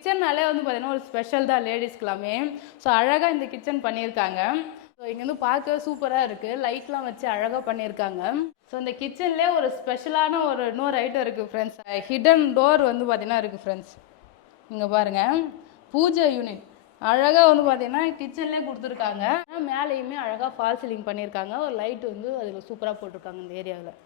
கிச்சன்னாலே வந்து பார்த்தீங்கன்னா ஒரு ஸ்பெஷல் தான் லேடிஸ்க்கெல்லாமே. ஸோ அழகாக இந்த கிச்சன் பண்ணியிருக்காங்க. ஸோ இங்கே வந்து பார்க்க சூப்பராக இருக்குது. லைட்லாம் வச்சு அழகாக பண்ணியிருக்காங்க. ஸோ இந்த கிச்சன்லேயே ஒரு ஸ்பெஷலான ஒரு இன்னொரு ஐட்டம் இருக்குது ஃப்ரெண்ட்ஸ். ஹிடன் டோர் வந்து பார்த்தீங்கன்னா இருக்குது ஃப்ரெண்ட்ஸ். இங்கே பாருங்கள், பூஜை யூனிட் அழகாக வந்து பார்த்தீங்கன்னா கிச்சன்லேயே கொடுத்துருக்காங்க. மேலேயுமே அழகாக ஃபால் சீலிங் பண்ணியிருக்காங்க. ஒரு லைட் வந்து அதில் சூப்பராக போட்டிருக்காங்க இந்த ஏரியாவில்.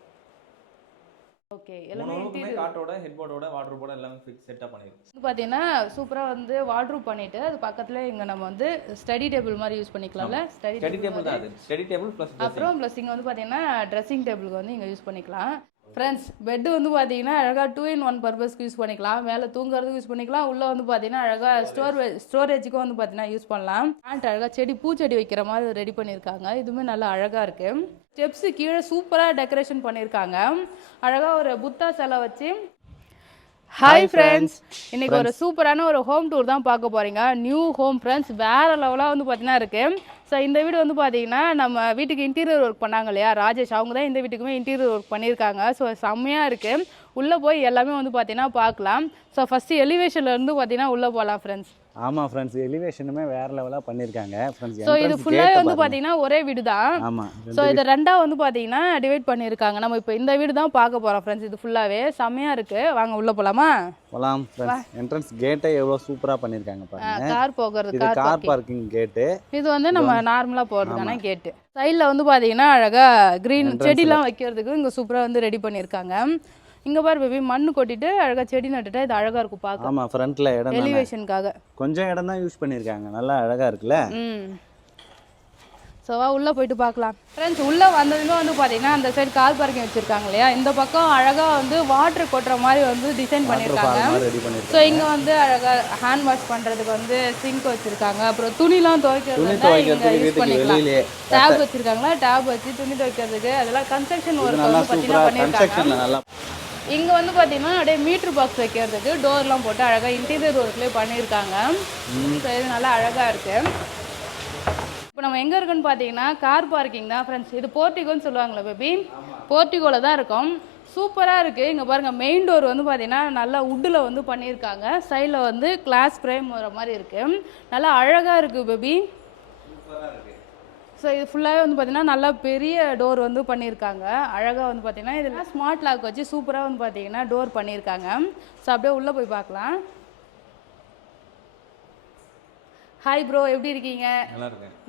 ஓகே, எல்லாமே இன்டீரியர் காட்டோட ஹெட்போர்டோட வார்ட்ரோபோட எல்லாமே ஃபிக்ஸ் செட்டப் பண்ணிருக்கோம். வந்து பாத்தீங்கன்னா சூப்பரா வந்து வார்ட்ரோப் பண்ணிட்டு அது பக்கத்துல இங்க நம்ம வந்து ஸ்டடி டேபிள் மாதிரி யூஸ் பண்ணிக்கலாம்ல. ஸ்டடி டேபிள் தான் அது. ஸ்டடி டேபிள் ப்ளஸ் அப்புறம் ப்ளஸ் இங்க வந்து பாத்தீங்கன்னா ட்ரெஸ்ஸிங் டேபிளுக்கு வந்து இங்க யூஸ் பண்ணிக்கலாம். ஃப்ரெண்ட்ஸ், பெட் வந்து பார்த்தீங்கன்னா அழகாக 2-in-1 பர்பஸ்க்கு யூஸ் பண்ணிக்கலாம். மேலே தூங்குறதுக்கு யூஸ் பண்ணிக்கலாம். உள்ளே வந்து பார்த்தீங்கன்னா அழகாக ஸ்டோரேஜுக்கும் வந்து பார்த்தீங்கன்னா யூஸ் பண்ணலாம். பிளான்ட் அழகாக செடி பூச்செடி வைக்கிற மாதிரி ரெடி பண்ணியிருக்காங்க. இதுவுமே நல்லா அழகாக இருக்குது. ஸ்டெப்ஸு கீழே சூப்பராக டெக்கரேஷன் பண்ணியிருக்காங்க. அழகாக ஒரு புத்தா சிலை வச்சு. ஹாய் ஃப்ரெண்ட்ஸ், இன்னைக்கு ஒரு சூப்பரான ஒரு ஹோம் டூர் தான் பார்க்க போகிறீங்க. நியூ ஹோம் ஃப்ரெண்ட்ஸ், வேறு லெவலாக வந்து பார்த்தீங்கன்னா இருக்குது. ஸோ இந்த வீடு வந்து பார்த்தீங்கன்னா நம்ம வீட்டுக்கு இன்டீரியர் ஒர்க் பண்ணாங்க இல்லையா ராஜேஷ், அவங்க தான் இந்த வீட்டுக்குமே இன்டீரியர் ஒர்க் பண்ணியிருக்காங்க. ஸோ செம்மையாக இருக்குது. உள்ளே போய் எல்லாமே வந்து பார்த்தீங்கன்னா பார்க்கலாம். ஸோ ஃபஸ்ட்டு எலிவேஷன்லேருந்து பார்த்தீங்கன்னா உள்ளே போகலாம் ஃப்ரெண்ட்ஸ். ஆமாம் ஃப்ரெண்ட்ஸ், எலிவேஷனுமே வேறு லெவலாக பண்ணியிருக்காங்க ஃப்ரெண்ட்ஸ். ஸோ இது ஃபுல்லாகவே வந்து பார்த்தீங்கன்னா ஒரே வீடு தான். ஆமாம். ஸோ இது ரெண்டாக வந்து பார்த்தீங்கன்னா டிவைட் பண்ணியிருக்காங்க. நம்ம இப்போ இந்த வீடு தான் பார்க்க போகிறோம் ஃப்ரெண்ட்ஸ். இது ஃபுல்லாகவே செம்மையாக இருக்குது. வாங்க உள்ளே போகலாமா? போகலாம் ஃப்ரெண்ட்ஸ். என்ட்ரன்ஸ் கேட்டே எவ்வளோ சூப்பராக பண்ணியிருக்காங்க பாருங்க. கார் போகிறது, இது கார் பார்க்கிங் கேட்டு. இது வந்து நம்ம நார்மலாக போகிறதுக்கான கேட்டு. சைடில் வந்து பார்த்தீங்கன்னா அழகாக க்ரீன் செடிலாம் வைக்கிறதுக்கு இங்கே சூப்பராக வந்து ரெடி பண்ணியிருக்காங்க. இங்கே பாரு பேபி, மண்ணு கொட்டிட்டு அழகாக செடி நட்டுட்டா இது அழகாக இருக்கும் பார்க்க. ஆமாம், ஃப்ரண்ட்டில் இடம் எலிவேஷனுக்காக கொஞ்சம் இடம் தான் யூஸ் பண்ணியிருக்காங்க. நல்லா அழகாக இருக்குல்ல. ஸோ வா உள்ளே போயிட்டு பார்க்கலாம் ஃப்ரெண்ட்ஸ். உள்ளே வந்ததுமே வந்து பார்த்தீங்கன்னா அந்த சைடு கார் பார்க்கிங் வச்சுருக்காங்க இல்லையா, இந்த பக்கம் அழகாக வந்து வாட்டர் கொட்டுற மாதிரி வந்து டிசைன் பண்ணியிருக்காங்க. ஸோ இங்கே வந்து அழகாக ஹேண்ட் வாஷ் பண்ணுறதுக்கு வந்து சிங்க் வச்சுருக்காங்க. அப்புறம் துணிலாம் துவைக்கிறதுக்கு இங்கே யூஸ் பண்ணிக்கலாம். டேப் வச்சுருக்காங்களா, டேப் வச்சு துணி துவைக்கிறதுக்கு அதெல்லாம் கன்ஸ்ட்ரக்ஷன் ஒர்க் வந்து பார்த்தீங்கன்னா பண்ணியிருக்காங்க. இங்கே வந்து பார்த்தீங்கன்னா அப்படியே மீட்ரு பாக்ஸ் வைக்கிறதுக்கு டோர்லாம் போட்டு அழகாக இன்டீரியர் ஒர்க்லேயே பண்ணியிருக்காங்க. ஸோ இது நல்லா அழகாக இருக்குது. இப்போ நம்ம எங்கே இருக்குன்னு பார்த்தீங்கன்னா கார் பார்க்கிங் தான் ஃப்ரெண்ட்ஸ். இது போர்ட்டிகோன்னு சொல்லுவாங்களே பேபி, போர்ட்டிகோவில் தான் இருக்கும். சூப்பராக இருக்குது. இங்கே பாருங்கள், மெயின் டோர் வந்து பார்த்தீங்கன்னா நல்லா வுட்டில் வந்து பண்ணியிருக்காங்க. சைடில் வந்து கிளாஸ் ஃப்ரேம் வர மாதிரி இருக்குது. நல்லா அழகாக இருக்குது பேபி. ஸோ இது ஃபுல்லாகவே வந்து பார்த்தீங்கன்னா நல்லா பெரிய டோர் வந்து பண்ணியிருக்காங்க. அழகாக வந்து பார்த்தீங்கன்னா இதில் ஸ்மார்ட் லாக் வச்சு சூப்பராக வந்து பார்த்தீங்கன்னா டோர் பண்ணியிருக்காங்க. ஸோ அப்படியே உள்ளே போய் பார்க்கலாம். ஹாய் ப்ரோ, எப்படி இருக்கீங்க?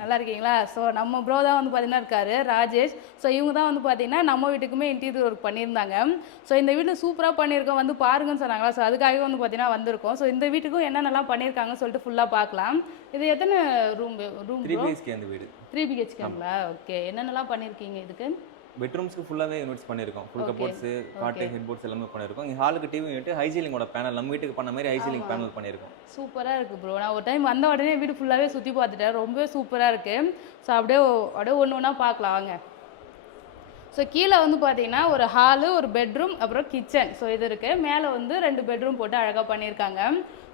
நல்லா இருக்கீங்களா? ஸோ நம்ம ப்ரோ தான் வந்து பார்த்தீங்கன்னா இருக்காரு ராஜேஷ். ஸோ இவங்க தான் வந்து பார்த்தீங்கன்னா நம்ம வீட்டுக்குமே இன்டீரியர் ஒர்க் பண்ணியிருந்தாங்க. ஸோ இந்த வீடு சூப்பராக பண்ணியிருக்கோம், வந்து பாருங்கன்னு சொன்னாங்களா. ஸோ அதுக்காகவே வந்து பார்த்தீங்கன்னா வந்திருக்கோம். ஸோ இந்த வீட்டுக்கும் என்னென்னலாம் பண்ணியிருக்காங்கன்னு சொல்லிட்டு ஃபுல்லாக பார்க்கலாம். இது எத்தனை ரூம்? 3 BHK அந்த வீடு. 3 BHKங்களா? ஓகே. என்னென்னலாம் பண்ணியிருக்கீங்க இதுக்கு? பெட்ரூம்ஸ்க்கு ஃபுல்லாகவே யூனிட்ஸ் பண்ணியிருக்கோம். ஃபுல் கபோர்ட்ஸ், காட்டு ஹெட்போர்ட்ஸ் எல்லாமே பண்ணியிருக்கோம். இங்கே ஹாலுக்கு டிவி யூனிட், ஹைசீலிங்கோட பேனல், நம்ம வீட்டுக்கு பண்ண மாதிரி ஹைசீலிங் பேனல் பண்ணியிருக்கோம். சூப்பராக இருக்குது ப்ரோ. நான் ஒரு டைம் வந்த உடனே வீடு ஃபுல்லாகவே சுற்றி பார்த்துட்டேன். ரொம்பவே சூப்பராக இருக்குது. ஸோ அப்படியே ஒன்று ஒன்றா பார்க்கலாம் வாங்க. ஸோ கீழே வந்து பார்த்தீங்கன்னா ஒரு ஹாலு, ஒரு பெட்ரூம், அப்புறம் கிச்சன். ஸோ இது இருக்குது. மேலே வந்து 2 பெட்ரூம் போட்டு அழகாக பண்ணியிருக்காங்க.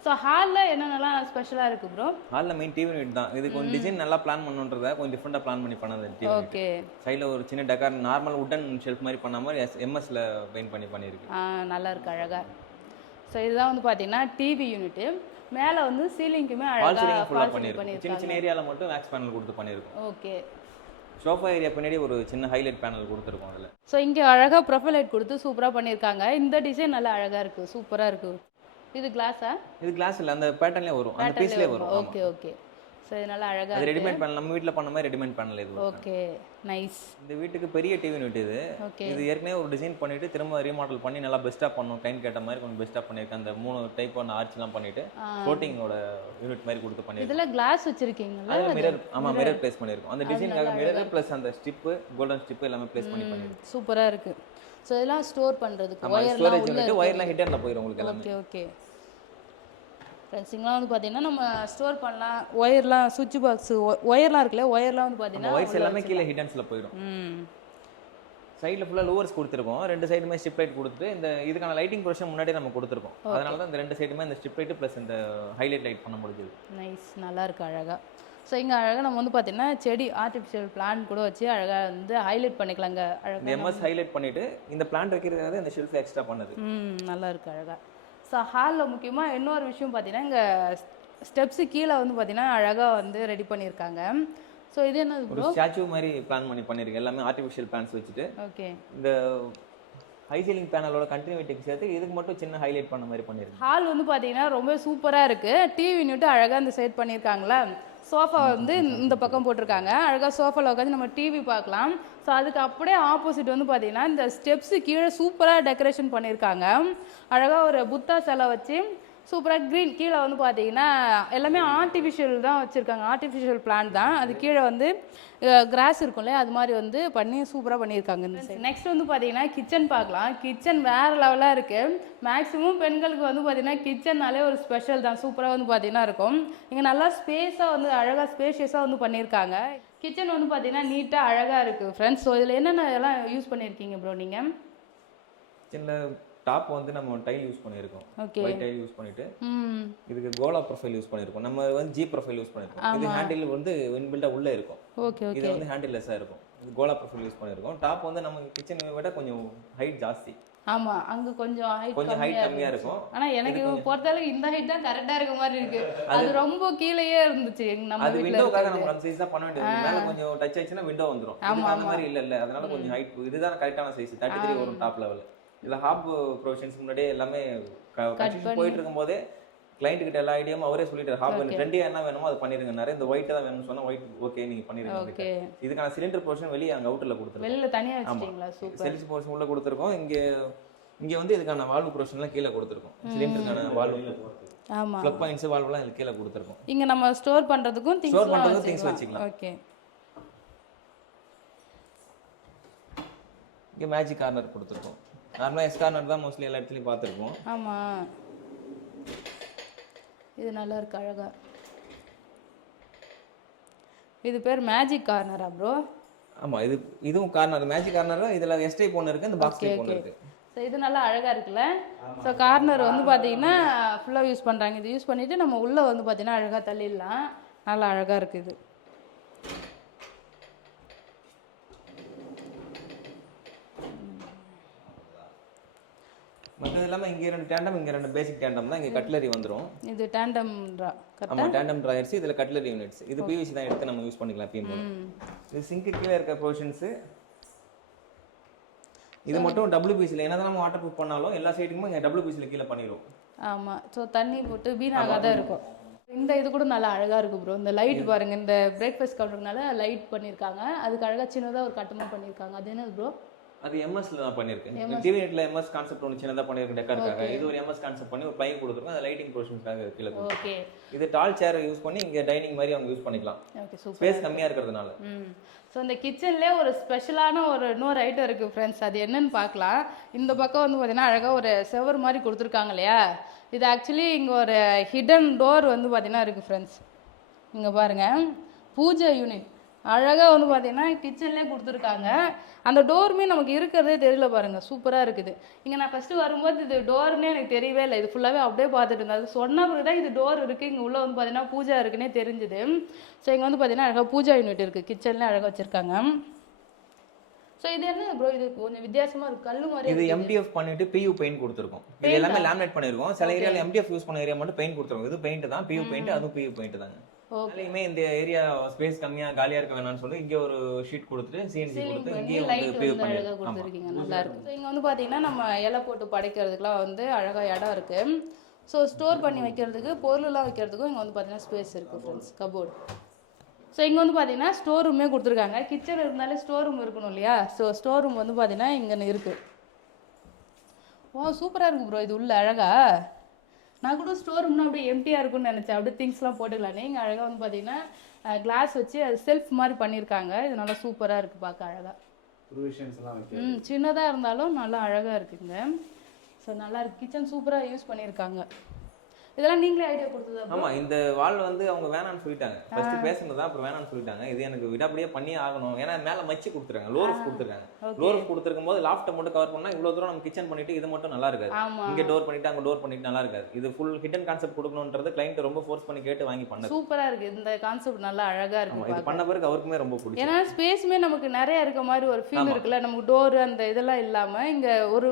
ஸோ ஹாலில் என்னென்னலாம் ஸ்பெஷலாக இருக்குது ப்ரோ? ஹாலில் மெயின் டிவி யூனிட் தான். இது கொஞ்சம் டிசைன் நல்லா பிளான் பண்ணுன்றத கொஞ்சம் டிஃப்ரெண்டாக பிளான் பண்ணி பண்ணது டிவி. ஓகே. சைடில் ஒரு சின்ன டெக்கார் நார்மல் உட்டன் ஷெல்ஃப் மாதிரி பண்ண மாதிரி எம்எஸ்ல பெயிண்ட் பண்ணியிருக்கு. நல்லா இருக்குது அழகாக. ஸோ இதுதான் வந்து பார்த்தீங்கன்னா டிவி யூனிட்டு. மேலே வந்து சீலிங்க்குமே அழகாக ஃபால் பண்ணியிருக்கோம். சின்ன சின்ன ஏரியாவில் மட்டும் மேக்ஸ் பேனல் கொடுத்து பண்ணியிருக்கோம். ஓகே. சோஃபா ஏரியா பின்னாடி ஒரு சின்ன ஹைலைட் பேனல் கொடுத்துருக்கோம் அதில். ஸோ இங்கே அழகாக ப்ரொஃபைல் லைட் கொடுத்து சூப்பராக பண்ணியிருக்காங்க. இந்த டிசைன் நல்லா அழகாக இருக்குது, சூப்பராக இருக்குது. இது கிளாஸா? இது கிளாஸ் இல்லை, அந்த பேட்டர்ன்லேயே வரும், அந்த பீஸ்லேயே வரும். Okay okay. ஸோ இது நல்லா அழகாக அது ரெடிமேட் பேனல், நம்ம வீட்டில் பண்ண மாதிரி ரெடிமேட் பேனல் இது. Okay, nice. இந்த வீட்டுக்கு பெரிய டிவி யூனிட் இது. இது ஏற்கனவே ஒரு டிசைன் பண்ணிட்டு திரும்ப ரீமாடல் பண்ணி நல்லா பெஸ்ட்டாக பண்ணோம். டைம் கேட்ட மாதிரி கொஞ்சம் பெஸ்ட்டாக பண்ணியிருக்கேன். அந்த 3 டைப்பான ஆர்ச்லாம் பண்ணிட்டு ஃப்ளோட்டிங்கோட யூனிட் மாதிரி கொடுத்து பண்ணியிருக்கோம். இதில் கிளாஸ் வச்சிருக்கீங்களா? அது மிரர். ஆமாம், மிரர் ப்ளேஸ் பண்ணியிருக்கோம். அந்த டிசைனுக்காக மிரர் ப்ளஸ் அந்த ஸ்டிப்பு, கோல்டன் ஸ்டிப்பு எல்லாமே ப்ளேஸ் பண்ணியிருக்கோம். சூப்பராக இருக்குது. ஸோ இதெல்லாம் ஸ்டோர் பண்ணுறதுக்கு ஸ்டோரேஜ் யூனிட், ஒயர்லாம் ஹிட்டரில் போயிடும் உங்களுக்கு எல்லாமே. ஓகே ஓகே ஃப்ரெண்ட்ஸுங்களாம் வந்து பார்த்தீங்கன்னா நம்ம ஸ்டோர் பண்ணலாம். ஒயர்லாம், சுவிட்ச் பாக்ஸு ஒயர்லாம் இருக்குல்ல, ஒயர்லாம் வந்து பார்த்தீங்கன்னா ஒயர்ஸ் எல்லாமே கீழே ஹிட்டன்ஸில் போயிடும். சைடில் ஃபுல்லாக லோவர்ஸ் கொடுத்துருக்கோம். 2 சைடுமே ஸ்ட்ரிப் லைட் கொடுத்துட்டு இந்த இதுக்கான லைட்டிங் ப்ரொவிஷன் முன்னாடி நம்ம கொடுத்துருக்கோம். அதனால தான் இந்த 2 சைடுமே இந்த ஸ்ட்ரிப் லைட் ப்ளஸ் இந்த ஹைலைட் லைட் பண்ண முடிஞ்சது. நைஸ், நல்லா இருக்குது அழகாக. ஸோ இங்கே அழகாக நம்ம வந்து பார்த்தீங்கன்னா செடி, ஆர்டிஃபிஷியல் பிளான்ட் கூட வச்சு அழகாக வந்து ஹைலைட் பண்ணிக்கலாங்க. அழகாக இந்த எம்எஸ் ஹைலைட் பண்ணிவிட்டு இந்த பிளான்ட் வைக்கிறதுக்காக இந்த ஷெல்ஃப் எக்ஸ்ட்ரா பண்ணுது. நல்லா இருக்குது அழகாக. ஸோ ஹாலில் முக்கியமாக இன்னொரு விஷயம் பார்த்தீங்கன்னா இங்கே ஸ்டெப்ஸு கீழே வந்து பார்த்தீங்கன்னா அழகாக வந்து ரெடி பண்ணியிருக்காங்க. ஸோ இது என்ன ஒரு ஸ்டாச்சு மாதிரி பிளான் பண்ணியிருக்கேன். எல்லாமே ஆர்டிஃபிஷியல் பிளான்ஸ் வச்சுட்டு ஓகே இந்த ஹை சீலிங் பேனலோட கண்டினியூட்டிக்கு சேர்த்து இதுக்கு மட்டும் சின்ன ஹைலைட் பண்ண மாதிரி பண்ணியிருக்கேன். ஹால் வந்து பார்த்தீங்கன்னா ரொம்ப சூப்பராக இருக்குது. டிவி யூனிட்டு அழகாக இந்த சைட் பண்ணியிருக்காங்களா. சோஃபா வந்து இந்த பக்கம் போட்டிருக்காங்க. அழகாக சோஃபாவில் உட்காந்து நம்ம டிவி பார்க்கலாம். ஸோ அதுக்கு அப்படியே ஆப்போசிட் வந்து பார்த்தீங்கன்னா இந்த ஸ்டெப்ஸு கீழே சூப்பராக டெக்கரேஷன் பண்ணியிருக்காங்க. அழகாக ஒரு புத்தா சிலை வச்சு சூப்பராக க்ரீன் கீழே வந்து பார்த்தீங்கன்னா எல்லாமே ஆர்டிஃபிஷியல் தான் வச்சுருக்காங்க. ஆர்டிஃபிஷியல் பிளான்ட் தான். அது கீழே வந்து கிராஸ் இருக்கும்ல அது மாதிரி வந்து பண்ணி சூப்பராக பண்ணியிருக்காங்க இந்த சைடு. நெக்ஸ்ட் வந்து பார்த்தீங்கன்னா கிச்சன் பார்க்கலாம். கிச்சன் வேறு லெவலாக இருக்குது. மேக்ஸிமம் பெண்களுக்கு வந்து பார்த்தீங்கன்னா கிச்சன்னாலே ஒரு ஸ்பெஷல் தான். சூப்பராக வந்து பார்த்தீங்கன்னா இருக்கும். இங்கே நல்லா ஸ்பேஸாக வந்து அழகாக ஸ்பேஷியஸாக வந்து பண்ணியிருக்காங்க. கிச்சன் வந்து பார்த்தீங்கன்னா நீட்டாக அழகாக இருக்குது ஃப்ரெண்ட்ஸ். ஸோ இதில் என்னென்ன எல்லாம் யூஸ் பண்ணியிருக்கீங்க ப்ரோ நீங்கள்? சின்ன டாப் வந்து நம்ம டைல் யூஸ் பண்ணியிருக்கோம். ஓகே ஒயிட் டைல் யூஸ் பண்ணிட்டு இதுக்கு கோலா ப்ரொஃபைல் யூஸ் பண்ணியிருக்கோம். நம்ம வந்து ஜி ப்ரொஃபைல் யூஸ் பண்ணியிருக்கோம். இது ஹேண்டில் வந்து இன்பில்டாக உள்ளே இருக்கும். ஓகே இது வந்து ஹேண்டில் லெஸ்ஸாக இருக்கும். இது கோலா ப்ரொஃபைல் யூஸ் பண்ணியிருக்கோம். டாப் வந்து நம்ம கிச்சனை விட கொஞ்சம் ஹைட் ஜாஸ்தி. ஆமா அங்க கொஞ்சம் ஹைட் கம்மியா இருக்கும். ஆனா எனக்கு பொறுத்தளவுக்கு இந்த ஹைட் தான் கரெக்டா இருக்க மாதிரி இருக்கு. அது ரொம்ப கீழேயே இருந்துச்சு நம்ம வீட்ல. விண்டோக்காக நம்ம அந்த சைஸ் தான் பண்ண வேண்டியது. மேல கொஞ்சம் டச் ஆயிடுச்சுனா விண்டோ வந்துரும். அந்த மாதிரி இல்ல. அதனால கொஞ்சம் ஹைட் இதுதான் கரெக்டான சைஸ். 33 வரும் டாப் லெவல். இதுல ஹாப் ப்ரொவிஷன்ஸ் முன்னாடியே எல்லாமே கன்ஸ்ட்ரக்ஷன் போயிட்டு இருக்கும்போதே கிளைண்ட் கிட்ட எல்லா ஐடியாவும் அவரே சொல்லிட்டாரு. ஹாப் ட்ரெண்டியா என்ன வேணுமோ அதை பண்ணிருங்க. நிறைய இந்த ஒயிட் தான் வேணும்னு சொன்னா ஒயிட் ஓகே நீங்க பண்ணிருங்க. இதுக்கான சிலிண்டர் போர்ஷன் வெளியே அங்க அவுட்டர்ல கொடுத்துருக்கோம். வெளியில தனியா வச்சிட்டீங்களா? சூப்பர். சிலிண்டர் போர்ஷன் உள்ள கொடுத்துருக்கோம். இங்க வந்து இதுக்கான வால்வு போர்ஷன்லாம் கீழே கொடுத்துருக்கோம். சிலிண்டருக்கான வால்வு ஆமா ப்ளக் பாயிண்ட்ஸ் வால்வுலாம் இதுல கீழே கொடுத்துருக்கோம். இங்க நம்ம ஸ்டோர் பண்றதுக்கும் திங்ஸ் வச்சுக்கலாம். ஓகே. இங்க மேஜிக் கார்னர் கொடுத்துருக்கோம். நார்மலா எஸ் கார்னர் தான் மோஸ்ட்லி எல்லா இடத்துலயும் பார்த்துருக்கோம். ஆமா இது நல்லா இருக்கு அழகா. இது பேர் மேஜிக் கார்னரா ப்ரோ? ஆமா இதுவும் கார்னர் மேஜிக் கார்னர். இதுல எஸ் டைப் ஒன்று இருக்கு, இந்த பாக்ஸ் டைப் ஒன்று இருக்கு. ஸோ இது நல்லா அழகா இருக்குல்ல. ஸோ கார்னர் வந்து பார்த்தீங்கன்னா ஃபுல்லாக யூஸ் பண்ணுறாங்க. இது யூஸ் பண்ணிட்டு நம்ம உள்ளே வந்து பார்த்தீங்கன்னா அழகாக தள்ளிடலாம். நல்லா அழகாக இருக்குது. மற்றது இல்லாம இங்க 2 டேண்டம், இங்க 2 பேசிக் டேண்டம் தான். இங்க கட்லரி வந்துரும். இது டேண்டம் ஆமா டேண்டம் டிராயர்ஸ். இதுல கட்லரி யூனிட்ஸ். இது பிவிசி தான் எடுத்து நம்ம யூஸ் பண்ணிக்கலாம் எப்பயும். இது சிங்க் கீழே இருக்க போர்ஷன்ஸ். இது மட்டும் WPC-ல என்னதான் நம்ம வாட்டர் ப்ரூஃப் பண்ணாலும் எல்லா சைடுக்குமே WPC-ல கீழே பண்ணிடுவோம். ஆமா ஸோ தண்ணி போட்டு வீணாகாத இருக்கும். இந்த இது கூட நல்லா அழகா இருக்கு ப்ரோ. இந்த லைட் பாருங்க. இந்த பிரேக்ஃபாஸ்ட் கவுண்டர்னால லைட் பண்ணியிருக்காங்க. அதுக்கு அழகா சின்னதாக ஒரு கட்டமாக பண்ணியிருக்காங்க. அது என்னது ப்ரோ? அது எம்எஸ்ல தான் பண்ணிருக்கேன். டிவி நெட்ல எம்எஸ் கான்செப்ட் ஒன்று சின்னதாக பண்ணிருக்கேன் டெக்கருக்காக. இது ஒரு எம்எஸ் கான்செப்ட் பண்ணி ஒரு பிளை கொடுத்துருக்கோம். அது லைட்டிங் ப்ரொவிஷன்ஸ்க்காக கீழே. ஓகே. இது டால் சேர் யூஸ் பண்ணி இங்க டைனிங் மாதிரி அவங்க யூஸ் பண்ணிக்கலாம். Okay super. ஸ்பேஸ் கம்மியா இருக்கிறதுனால. ஸோ இந்த கிச்சன்லேயே ஒரு ஸ்பெஷலான இன்னொரு ஐட்டம் இருக்குது ஃப்ரெண்ட்ஸ். அது என்னன்னு பார்க்கலாம். இந்த பக்கம் வந்து பார்த்தீங்கன்னா அழகாக ஒரு செவர் மாதிரி கொடுத்துருக்காங்க இல்லையா. இது ஆக்சுவலி இங்கே ஒரு ஹிடன் டோர் வந்து பார்த்தீங்கன்னா இருக்குது ஃப்ரெண்ட்ஸ். இங்கே பாருங்கள் பூஜை யூனிட் அழகாக வந்து பார்த்தீங்கன்னா கிச்சன்லேயே கொடுத்துருக்காங்க. அந்த டோருமே நமக்கு இருக்கிறதே தெரியல பாருங்கள். சூப்பராக இருக்குது. இங்கே நான் ஃபஸ்ட்டு வரும்போது இது டோர்னே எனக்கு தெரியவே இல்லை. இது ஃபுல்லாகவே அப்படியே பார்த்துட்டு இருந்தேன். அது சொன்ன பிறகு தான் இது டோர் இருக்குது. இங்கே உள்ளே வந்து பார்த்தீங்கன்னா பூஜா இருக்குன்னே தெரிஞ்சுது. ஸோ இங்கே வந்து பார்த்தீங்கன்னா அழகாக பூஜா யூனிட் இருக்குது. கிச்சன்லேயே அழகாக வச்சுருக்காங்க. ஸோ இது என்ன ப்ரோ? இது கொஞ்சம் வித்தியாசமாக இருக்குது. கல்லு மாதிரி. இது எம்டிஎஃப் பண்ணிட்டு பியூ பெயிண்ட் கொடுத்துருக்கோம். இது எல்லாமே லேமினேட் பண்ணியிருக்கோம். சில ஏரியாவில் எம்டிஎஃப் யூஸ் பண்ண ஏரியா மட்டும் பெயிண்ட் கொடுத்துருக்கோம். இது பெயிண்ட் தான், பியூ பெயிண்ட். அதுவும் பியூ பெயிண்ட் தாங்க. அதுலயுமே இந்த ஏரியா ஸ்பேஸ் கம்மியா காலியா இருக்க வேணாம்னு சொல்லி இங்க ஒரு ஷீட் கொடுத்துட்டு சிஎன்சி கொடுத்து இங்கே வந்து பியூ பண்ணி கொடுத்துருக்கீங்க. நல்லா இருக்கு. ஸோ இங்கே வந்து பார்த்தீங்கன்னா நம்ம இலை போட்டு படைக்கிறதுக்குலாம் வந்து அழகாக இடம் இருக்கு. ஸோ ஸ்டோர் பண்ணி வைக்கிறதுக்கு பொருளெல்லாம் வைக்கிறதுக்கும் இங்கே வந்து பார்த்தீங்கன்னா ஸ்பேஸ் இருக்குது ஃப்ரெண்ட்ஸ். கபோர்டு. ஸோ இங்கே வந்து பார்த்தீங்கன்னா ஸ்டோர் ரூமே கொடுத்துருக்காங்க. கிச்சன் இருந்தாலே ஸ்டோர் ரூம் இருக்கணும் இல்லையா. ஸோ ஸ்டோர் ரூம் வந்து பார்த்தீங்கன்னா இங்கே இருக்குது. ஓ சூப்பராக இருக்குது ப்ரோ. இது உள்ள அழகா. நான் கூட ஸ்டோர் ரூம்னா அப்படியே எம்டியாக இருக்கும்னு நினச்சேன். அப்படியே திங்ஸ்லாம் போட்டுக்கலானே. இங்கே அழகாக வந்து பார்த்தீங்கன்னா கிளாஸ் வச்சு அது செல்ஃப் மாதிரி பண்ணியிருக்காங்க. இது நல்லா சூப்பராக இருக்குது பார்க்க அழகாக. சின்னதாக இருந்தாலும் நல்லா அழகாக இருக்குங்க. ஸோ நல்லா இருக்கு. கிச்சன் சூப்பராக யூஸ் பண்ணியிருக்காங்க. இதெல்லாம் நீங்களே ஐடியா கொடுத்ததா bro? ஆமா இந்த வால் வந்து அவங்க வேணாம்னு சொல்லிட்டாங்க. ஃபர்ஸ்ட் பேசுனதா அப்புறம் வேணாம்னு சொல்லிட்டாங்க. இது எனக்கு விடாப்படியே பண்ணியே ஆகணும். ஏன்னா மேல மச்சி கொடுத்துருக்காங்க, லோரூஃப் கொடுத்துருக்காங்க. லோரூஃப் கொடுத்துருக்கும் போது லாஃப்ட்டை மட்டும் கவர் பண்ணா இவ்வளவு தூரம் நம்ம கிச்சன் பண்ணிட்டு இது மட்டும் நல்லா இருக்காது. ஆமா இங்க டோர் பண்ணிட்டு அங்க டோர் பண்ணிட்டு நல்லா இருக்காது. இது ஃபுல் ஹிடன் கான்செப்ட் கொடுக்கணும்ன்றது கிளையண்ட் ரொம்ப ஃபோர்ஸ் பண்ணி கேட்டு வாங்கி பண்ணது. சூப்பரா இருக்கு இந்த கான்செப்ட், நல்லா அழகா ஆமா இருக்கு இது பண்ண பிறகு அவருக்குமே ரொம்ப பிடிக்கும். ஏன்னா ஸ்பேஸுமே நமக்கு நிறைய இருக்க மாதிரி ஒரு ஃபீல் இருக்குல்ல, நமக்கு டோர் அந்த இதெல்லாம் இல்லாம இங்க ஒரு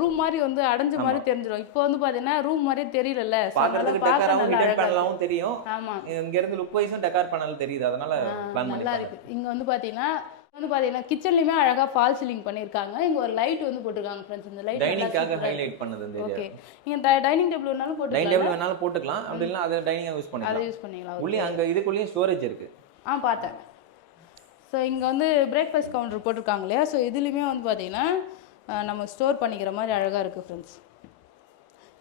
ரூம் மாதிரி வந்து அடைஞ்ச மாதிரி தெரிஞ்சிடும். இப்போ வந்து பாத்தீங்கன்னா ரூம் மாதிரியே தெரியல, பாக்குறதுக்கு டெக்காராவும் ஹிடன் பேனலாவும் தெரியும். ஆமா இங்க இருந்து லுக் வைஸும் டெக்கார் பேனல் தெரியுது. அதனால பிளான் நல்லா பண்ணி இருக்கு. இங்க வந்து பாத்தீங்கன்னா கிச்சன்லயுமே அழகா ஃபால் சீலிங் பண்ணிருக்காங்க. இங்க ஒரு லைட் வந்து போட்டுருக்காங்க ஃப்ரெண்ட்ஸ். இந்த லைட் டைனிங்காக ஹைலைட் பண்ணது இந்த ஓகே. ஏரியா. நீங்க டைனிங் டேபிள் வேணாலும் டைனிங் போட்டுக்கலாம், டேபிள் வேணாலும் போட்டுக்கலாம். அப்படி இல்ல அதை டைனிங்கா யூஸ் அதை பண்ணிக்கலாம். யூஸ் பண்ணிக்கலாம். உள்ளே அங்க இதுக்குள்ளேயும் ஸ்டோரேஜ் இருக்கு. பார்த்தேன். ஸோ இங்கே வந்து பிரேக்ஃபாஸ்ட் கவுண்டர் போட்டிருக்காங்க இல்லையா, ஸோ இதுலேயுமே வந்து பார்த்தீங்கன்னா நம்ம ஸ்டோர் பண்ணிக்கிற மாதிரி அழகாக இருக்குது ஃப்ரெண்ட்ஸ்.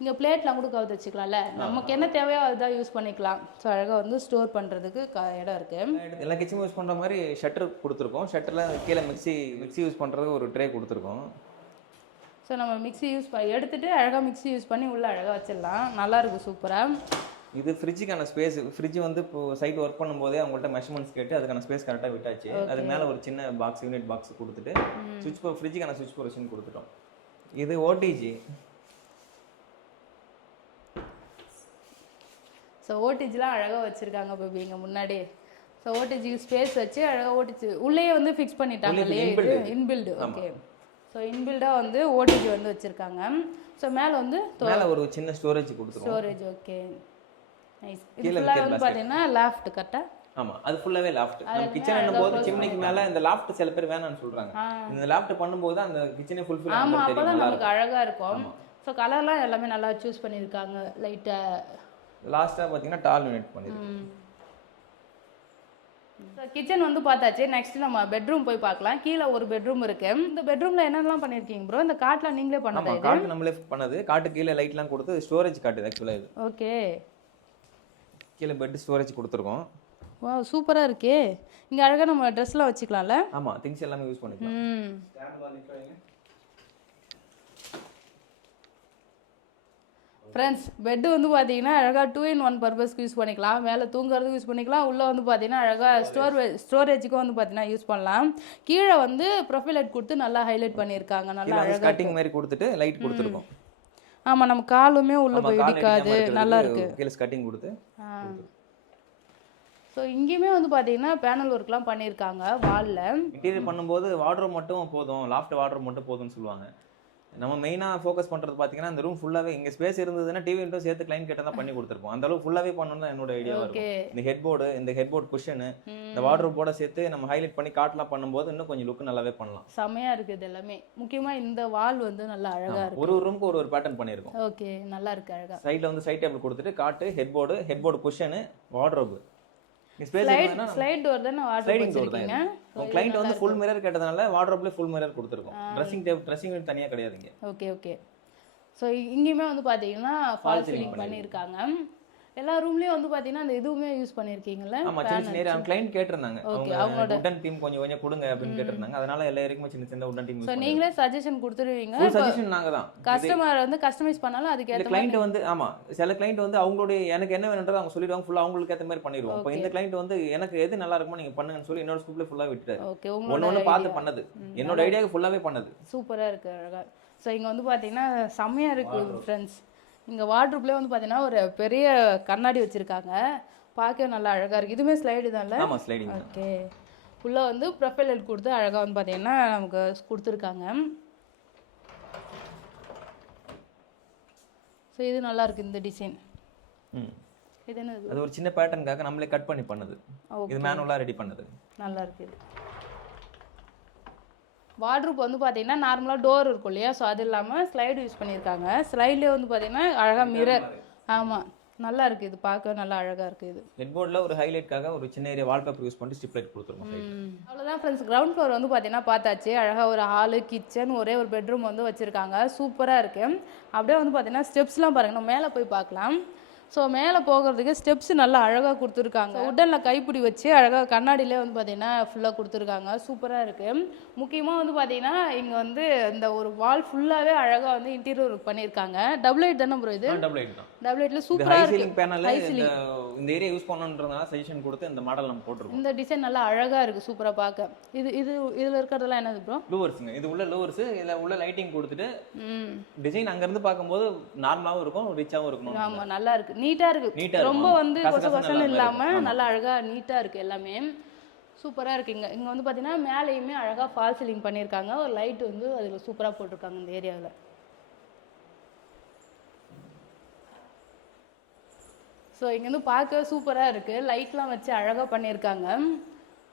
இங்கே பிளேட்லாம் கூட கவுத்து வச்சுக்கலாம்ல, நமக்கு என்ன தேவையோ அதுதான் யூஸ் பண்ணிக்கலாம். ஸோ அழகாக வந்து ஸ்டோர் பண்ணுறதுக்கு இடம் இருக்குது. எல்லா கிச்சனும் யூஸ் பண்ணுற மாதிரி ஷட்டர் கொடுத்துருக்கோம். ஷட்டரில் கீழே மிக்ஸி யூஸ் பண்ணுறதுக்கு ஒரு ட்ரே கொடுத்துருக்கோம். ஸோ நம்ம மிக்ஸி எடுத்துகிட்டு அழகாக மிக்ஸி யூஸ் பண்ணி உள்ளே அழகாக வச்சிடலாம். நல்லாயிருக்கு சூப்பராக. இது ஃப்ரிட்ஜுக்கான ஸ்பேஸ். ஃப்ரிட்ஜ் வந்து இப்போ சைட் ஒர்க் பண்ணும்போதே அவங்கள்ட்ட மெஷர்மெண்ட்ஸ் கேட்டு அதுக்கான ஸ்பேஸ் கரெக்டாக விட்டாச்சு. அதுக்கு மேலே ஒரு சின்ன பாக்ஸ், யூனிட் பாக்ஸ் கொடுத்துட்டு ஃப்ரிட்ஜுக்கான சுவிட்ச் பொசிஷன் கொடுத்துட்டோம். இது ஓடிஜி. ஸோ ஓடிஜிலாம் அழகாக வச்சுருக்காங்க பேபி இங்கே முன்னாடி. ஸோ ஓடிஜி ஸ்பேஸ் வச்சு அழகாக ஓடிஜி உள்ளேயே வந்து ஃபிக்ஸ் பண்ணிட்டாங்க இல்லையா, இது இன்பில்டு. ஓகே. ஸோ இன்பில்டாக வந்து ஓடிஜி வந்து வச்சுருக்காங்க. ஸோ மேலே வந்து ஒரு சின்ன ஸ்டோரேஜ் கொடுத்துருக்கோம். Storage okay nice. இது ஃபுல்லாக வந்து பார்த்தீங்கன்னா லாஃப்ட் கரெக்டாக. ஆமா அது ஃபுல்லாவே லாஃப்ட். நம்ம கிச்சன் போது சிம்னிக்கு மேல இந்த லாஃப்ட் சில பேர் வேணாம்னு சொல்றாங்க. இந்த லாஃப்ட் பண்ணும்போது அந்த கிச்சனே ஃபுல்ஃபில் ஆகும். ஆமா அப்பதான் நமக்கு அழகா இருக்கும். ஸோ கலர்லாம் எல்லாமே நல்லா சூஸ் பண்ணியிருக்காங்க. லைட்டாக லாஸ்ட்டாக பார்த்தீங்கன்னா டால் யூனிட் பண்ணியிருக்கோம். ஸோ கிச்சன் வந்து பார்த்தாச்சு. நெக்ஸ்ட் நம்ம பெட்ரூம் போய் பார்க்கலாம். கீழே ஒரு பெட்ரூம் இருக்கு. இந்த பெட்ரூம்ல என்னென்னலாம் பண்ணியிருக்கீங்க ப்ரோ? இந்த காட்லாம் நீங்களே பண்ணதா? காட்டு நம்மளே பண்ணது. காட்டு கீழே லைட்லாம் கொடுத்து ஸ்டோரேஜ் காட்டுது ஆக்சுவலாக இது. ஓகே. கீழே பெட் ஸ்டோரேஜ் கொடுத்துருக்கோம். வா சூப்பரா இருக்கே. இங்க அழகா நம்ம ட்ரெஸ்லாம் வச்சுக்கலாம்ல. ஆமா திங்ஸ் எல்லாமே யூஸ் பண்ணிக்கலாம். ஃப்ரெண்ட்ஸ் பெட் வந்து பார்த்தீங்கன்னா அழகாக 2-in-1 பர்பஸ்க்கு யூஸ் பண்ணிக்கலாம். மேலே தூங்குறதுக்கு யூஸ் பண்ணிக்கலாம். உள்ளே வந்து பார்த்தீங்கன்னா அழகாக ஸ்டோரேஜுக்கும் வந்து பார்த்தீங்கன்னா யூஸ் பண்ணலாம். கீழே வந்து ப்ரொஃபைல் லைட் கொடுத்து நல்லா ஹைலைட் பண்ணியிருக்காங்க. நல்லா அழகாக கட்டிங் மாதிரி கொடுத்துட்டு லைட் கொடுத்துருக்கோம். ஆமாம் நம்ம காலுமே உள்ளே போய் இடிக்காது. நல்லா இருக்கு. கீழே கட்டிங் கொடுத்து. ஸோ இங்கேயுமே வந்து பார்த்தீங்கன்னா பேனல் ஒர்க்லாம் பண்ணியிருக்காங்க வாலில். இன்டீரியர் பண்ணும்போது வார்ட்ரோப் மட்டும் போதும், லாஃப்ட் வார்ட்ரோப் மட்டும் போதும்னு சொல்லுவாங்க. நம்ம மெயினாக ஃபோக்கஸ் பண்ணுறது பார்த்தீங்கன்னா இந்த ரூம் ஃபுல்லாகவே இங்கே ஸ்பேஸ் இருந்ததுன்னா டிவி விண்டோ சேர்த்து கிளைண்ட் கேட்டால் தான் பண்ணி கொடுத்துருப்போம். அந்த அளவுக்கு ஃபுல்லாகவே பண்ணணும் தான் என்னோட ஐடியா இருக்கும். இந்த ஹெட் போர்டு குஷனு இந்த வார்ட்ரோப்போட சேர்த்து நம்ம ஹைலைட் பண்ணி காட்டெலாம் பண்ணும்போது இன்னும் கொஞ்சம் லுக் நல்லாவே பண்ணலாம். செமையாக இருக்குது எல்லாமே. முக்கியமாக இந்த வால் வந்து நல்லா அழகாக இருக்குது. ஒரு ரூமுக்கு ஒரு பேட்டர்ன் பண்ணியிருக்கோம். ஓகே நல்லா இருக்கு அழகாக. சைடில் வந்து சைட் டேபிள் கொடுத்துட்டு காட்டு headboard cushion wardrobe slide door தான வார்ட்ரோப் வச்சிருக்கீங்க. கிளையண்ட் வந்து ஃபுல் மிரர் கேட்டதனால வார்ட்ரோப்ல ஃபுல் மிரர் கொடுத்துருக்கோம். ட்ரெஸ்ஸிங் யூனிட் தனியா கிடையாதுங்க. ஓகே. ஸோ இங்கேயுமே வந்து பார்த்தீங்கன்னா ஃபால் சீலிங் பண்ணியிருக்காங்க. எல்லா ரூம்லயும் வந்து பாத்தீங்கன்னா அந்த இதுவுமே யூஸ் பண்ணிருக்கீங்கல்ல. ஆமா சின்ன சின்ன கிளையன்ட் கேட்டிருந்தாங்க. அவங்க உடன் டீம் கொஞ்சம் கொடுங்க அப்படின்னு கேட்டிருந்தாங்க. அதனால எல்லா ஏரியாக்குமே சின்ன சின்ன உடன் டீம். சோ நீங்களே சஜஷன் கொடுத்துருவீங்க. சஜஷன் நாங்க தான். கஸ்டமர் வந்து கஸ்டமைஸ் பண்ணாலும் அதுக்கு ஏத்த கிளையன்ட் வந்து ஆமா சில கிளையன்ட் வந்து அவங்களுடைய எனக்கு என்ன வேணும்ன்றத அவங்க சொல்லிடுவாங்க. ஃபுல்லா அவங்களுக்கு ஏத்த மாதிரி பண்ணிடுவோம். இப்போ இந்த கிளையன்ட் வந்து எனக்கு எது நல்லா இருக்குமோ நீங்க பண்ணுங்கன்னு சொல்லி என்னோட ஸ்கூப்ல ஃபுல்லா விட்டுட்டாரு. ஓகே ஒன்னு பார்த்து பண்ணது. என்னோட ஐடியாக்கு ஃபுல்லாவே பண்ணது. சூப்பரா இருக்கு அழகா. சோ இங்க வந்து பாத்தீங்கன்னா செமையா இருக்கு ஃப்ரெண்ட்ஸ். இங்கே வார்ட்ரோப்லேயே வந்து பார்த்தீங்கன்னா ஒரு பெரிய கண்ணாடி வச்சுருக்காங்க. பார்க்க நல்லா அழகாக இருக்குது. இதுவுமே ஸ்லைடு தான்ல? ஆமாம் ஸ்லைடிங். ஓகே ஃபுல்லாக வந்து ப்ரொஃபைல் லைட் கொடுத்து அழகாக வந்து பார்த்தீங்கன்னா நமக்கு கொடுத்துருக்காங்க. ஸோ இது நல்லா இருக்குது இந்த டிசைன். இது என்ன? அது ஒரு சின்ன பேட்டர்னுக்காக நம்மளே கட் பண்ணி பண்ணது. இது மேனுவலாக ரெடி பண்ணது. நல்லா இருக்குது. வார்ட்ரோப் வந்து பார்த்தீங்கன்னா நார்மலாக டோர் இருக்கும் இல்லையா, ஸோ அது இல்லாமல் ஸ்லைடு யூஸ் பண்ணியிருக்காங்க. ஸ்லைட்லேயே வந்து பார்த்தீங்கன்னா அழகாக மிரர். ஆமாம் நல்லா இருக்குது. இது பார்க்க நல்லா அழகாக இருக்குது. இது ஹெட்போர்டில் ஒரு ஹைலைட்காக ஒரு சின்ன ஏரியா வால்பேப்பர் யூஸ் பண்ணி ஸ்ட்ரிப் லைட் கொடுத்துருக்கோம். அவ்வளோதான் ஃப்ரெண்ட்ஸ். கிரவுண்ட் ஃப்ளோர் வந்து பார்த்தீங்கன்னா பார்த்தாச்சு. அழகாக ஒரு ஹாலு கிச்சன் ஒரே ஒரு பெட்ரூம் வந்து வச்சுருக்காங்க. சூப்பராக இருக்குது. அப்படியே வந்து பார்த்தீங்கன்னா ஸ்டெப்ஸ்லாம் பாருங்கள். நம்ம மேலே போய் பார்க்கலாம். ஸோ மேலே போகிறதுக்கு ஸ்டெப்ஸ் நல்லா அழகாக கொடுத்துருக்காங்க. உடனில் கைப்பிடி வச்சு அழகாக கண்ணாடியிலே வந்து பார்த்தீங்கன்னா ஃபுல்லாக கொடுத்துருக்காங்க. சூப்பராக இருக்குது. முக்கியமாக வந்து பார்த்தீங்கன்னா இங்கே வந்து இந்த ஒரு வால் ஃபுல்லாகவே அழகாக வந்து இன்டீரியர் ஒர்க் பண்ணியிருக்காங்க. டபுள் லைட் தானே ப்ரோ இது? டபுள் லைட் தான். டபுள் லைட்டில் சூப்பராக இருக்குது. பேனல் இந்த ஏரியா யூஸ் பண்ணணுன்றதுனால சஜஷன் கொடுத்து இந்த மாடல் நம்ம போட்டுருக்கோம். இந்த டிசைன் நல்லா அழகாக இருக்குது, சூப்பராக பார்க்க. இதில் இருக்கிறதெல்லாம் என்னது ப்ரோ? லூவர்ஸுங்க. இது உள்ள லூவர்ஸ், இதில் உள்ள லைட்டிங் கொடுத்துட்டு டிசைன் அங்கேருந்து பார்க்கும்போது நார்மலாகவும் இருக்கும், ரிச்சாகவும் இருக்கும். ஆமாம், நல்லா இருக்குது, நீட்டாக இருக்குது. ரொம்ப வந்து கொசன்னு இல்லாமல் நல்லா அழகாக நீட்டாக இருக்குது எல்லாமே. சூப்பராக இருக்குது. இங்கே வந்து பார்த்தீங்கன்னா மேலேயுமே அழகாக ஃபால் சீலிங் பண்ணியிருக்காங்க. ஒரு லைட் வந்து அதில் சூப்பராக போட்டிருக்காங்க இந்த ஏரியாவில். ஸோ இங்கேருந்து பார்க்க சூப்பராக இருக்குது. லைட்லாம் வச்சு அழகாக பண்ணியிருக்காங்க.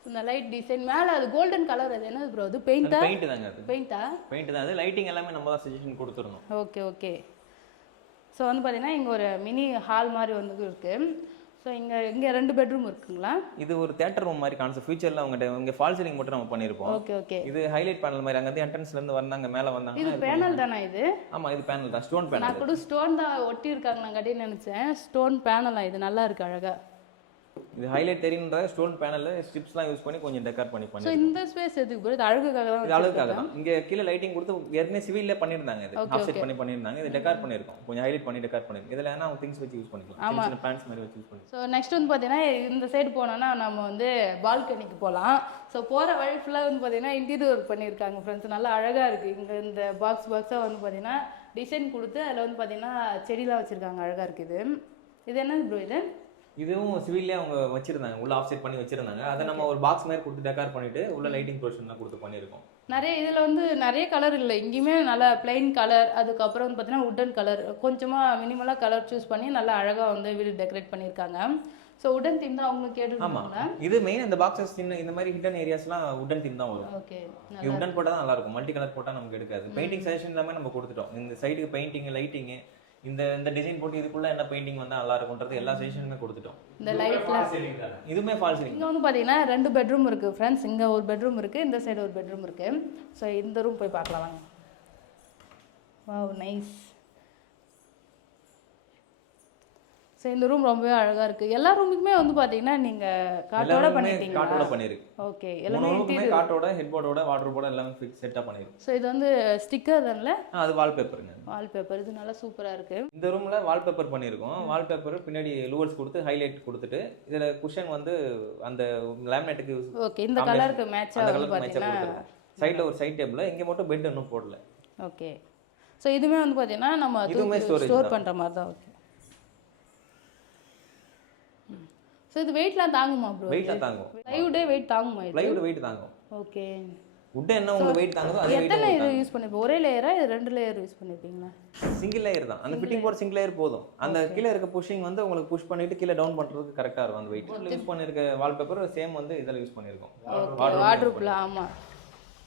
இந்த லைட் டிசைன் மேலே அது கோல்டன் கலர். அது என்னது ப்ரோ? அது பெயிண்டா? பெயிண்ட் தாங்க. அது பெயிண்டா? பெயிண்ட் தான். அது லைட்டிங் எல்லாமே நம்ம தான் சஜஷன் கொடுத்துருந்தோம். Okay okay. ஸோ வந்து பார்த்தீங்கன்னா இங்கே ஒரு மினி ஹால் மாதிரி வந்து இருக்குது. ஸோ இங்கே 2 பெட்ரூம் இருக்குங்களா? இது ஒரு தியேட்டர் ரூம் மாதிரி கான்செப்ட். ஃபியூச்சரில் அவங்க இங்கே ஃபால் சீலிங் மட்டும் நம்ம பண்ணியிருப்போம். Okay okay. இது ஹைலைட் பேனல் மாதிரி. அங்கேருந்து என்ட்ரன்ஸ்லேருந்து வந்தாங்க, மேலே வந்தாங்க. இது பேனல் தானே இது? ஆமாம், இது பேனல் தான். Stone panel. நான் கூட ஸ்டோன் தான் ஒட்டி இருக்காங்க நான் கட்டி நினச்சேன். ஸ்டோன் பேனலா? இது நல்லா இருக்குது அழகாக. இது ஹைலைட் தெரியுன்ற ஸ்டோன் பேனல் ஸ்ட்ரிப்ஸ்லாம் யூஸ் பண்ணி கொஞ்சம் டெக்கார் பண்ணி ஸோ இந்த ஸ்பேஸ் எதுக்கு ப்ரோ? இது அழகுக்காக தான். இது அழகுக்காக தான். இங்கே கீழே லைட்டிங் கொடுத்து ஏற்கனவே சிவில்லே பண்ணியிருந்தாங்க. இது ஆஃப் செட் பண்ணி பண்ணியிருந்தாங்க. இது டெக்கார் பண்ணியிருக்கோம், கொஞ்சம் ஹைலைட் பண்ணி டெக்கார் பண்ணியிருக்கோம். இதில் என்ன அவங்க திங்ஸ் வச்சு யூஸ் பண்ணிக்கலாம், சின்ன பிளான்ஸ் மாதிரி வச்சு யூஸ் பண்ணிக்கலாம். ஸோ நெக்ஸ்ட் வந்து பார்த்தீங்கன்னா இந்த சைடு போனோன்னா நம்ம வந்து பால்கனிக்கு போகலாம். ஸோ போகிற வழி ஃபுல்லாக வந்து பார்த்தீங்கன்னா இன்டீரியர் ஒர்க் பண்ணியிருக்காங்க ஃப்ரெண்ட்ஸ். நல்லா அழகாக இருக்குது. இங்கே இந்த பாக்ஸாக வந்து பார்த்தீங்கன்னா டிசைன் கொடுத்து அதில் வந்து பார்த்தீங்கன்னா செடிலாம் வச்சுருக்காங்க. அழகாக இருக்குது. இது என்னது ப்ரோ? இது இதுவும் சிவில்லே அவங்க வச்சிருந்தாங்க, உள்ள ஆஃப் செட் பண்ணி வச்சிருந்தாங்க. அதை நம்ம ஒரு பாக்ஸ் மாதிரி கொடுத்து டெக்கார் பண்ணிட்டு உள்ள லைட்டிங் ப்ரொவிஷன்லாம் கொடுத்து பண்ணியிருக்கோம். நிறைய இதில் வந்து நிறைய கலர் இல்லை, இங்கேயுமே நல்லா பிளைன் கலர், அதுக்கப்புறம் வந்து பார்த்தீங்கன்னா உட்டன் கலர், கொஞ்சமாக மினிமலாக கலர் சூஸ் பண்ணி நல்லா அழகாக வந்து வீடு டெக்கரேட் பண்ணியிருக்காங்க. ஸோ உடன் தீம் தான் அவங்களுக்கு கேட்டுருக்காங்க. இது மெயின் இந்த பாக்ஸஸ் சின்ன இந்த மாதிரி ஹிடன் ஏரியாஸ்லாம் உடன் தீம் தான் வரும். ஓகே, இது உடன் போட்டால் தான் நல்லா இருக்கும். மல்டி கலர் போட்டால் நமக்கு எடுக்காது. பெயிண்டிங் சஜஷன் எல்லாமே நம்ம கொடுத்துட்டோம். இந்த சைடுக்கு பெயிண்டிங், லைட்டிங், இந்த டிசைன் போட்டு இதுக்குள்ள என்ன பெயிண்டிங் வந்தா நல்லா இருக்கும்ன்றது எல்லா சஜஷனுமே கொடுத்துட்டோம். இந்த லைட்ல இதுமே ஃபால் சீலிங். இங்க வந்து பாத்தீங்கன்னா 2 பெட்ரூம் இருக்கு फ्रेंड्स. இங்க ஒரு பெட்ரூம் இருக்கு, இந்த சைடு ஒரு பெட்ரூம் இருக்கு. சோ இந்த ரூம் போய் பார்க்கலாம் வாங்க. Wow, nice. சோ இந்த ரூம் ரொம்பவே அழகா இருக்கு. எல்லா ரூமுக்குமே வந்து பாத்தீங்கன்னா நீங்க காட்டோட பண்ணிட்டீங்க. காட்டோட பண்ணிருக்கு. ஓகே, எல்லாமே ரூமுக்குமே காட்டோட, ஹெட் போர்டோட, வாட்டர் எல்லாமே ஃபிக்ஸ் செட்டா பண்ணிருக்கு. சோ இது வந்து ஸ்டிக்கர் தான்ல? அது வால்பேப்பருங்க. வால்பேப்பர். இது நல்லா சூப்பரா இருக்கு. இந்த ரூம்ல வால்பேப்பர் பண்ணிருக்கோம். வால்பேப்பர் பின்னாடி லூவர்ஸ் கொடுத்து ஹைலைட் கொடுத்துட்டு இதுல குஷன் வந்து அந்த லேமினேட்டுக்கு யூஸ். ஓகே, இந்த கலருக்கு மேட்சா வந்து பாத்தீங்கன்னா சைடுல ஒரு சைடு டேபிள், இங்க மட்டும் பெட் இன்னும் போடல. ஓகே. சோ இதுமே வந்து பாத்தீங்கன்னா நம்ம ஸ்டோர் பண்ற மாதிரி தான். ஓகே. சோ இது வெயிட்லாம் தாங்குமா ப்ரோ? வெயிட்லாம் தாங்கும். ப்ளைவுட் வெயிட் தாங்குமா? இது ப்ளைவுட் வெயிட் தாங்கும். ஓகே. வுட் என்ன உங்களுக்கு வெயிட் தாங்குதோ அதே வெயிட். எத்தனை லேயர் யூஸ் பண்ணிருப்பீங்க? ஒரே லேயரா இது 2 லேயர் யூஸ் பண்ணிருப்பீங்களா? சிங்கிள் லேயர் தான். அந்த ஃபிட்டிங் போர்ட் சிங்கிள் லேயர் போதும். அந்த கீழ இருக்க புஷிங் வந்து உங்களுக்கு புஷ் பண்ணிட்டு கீழ டவுன் பண்றதுக்கு கரெக்ட்டா இருக்கும் அந்த வெயிட். யூஸ் பண்ணிருக்க வால்பேப்பர் சேம் வந்து இதெல்லாம் யூஸ் பண்ணிருக்கோம். வார்ட்ரோப்ல. ஆமா.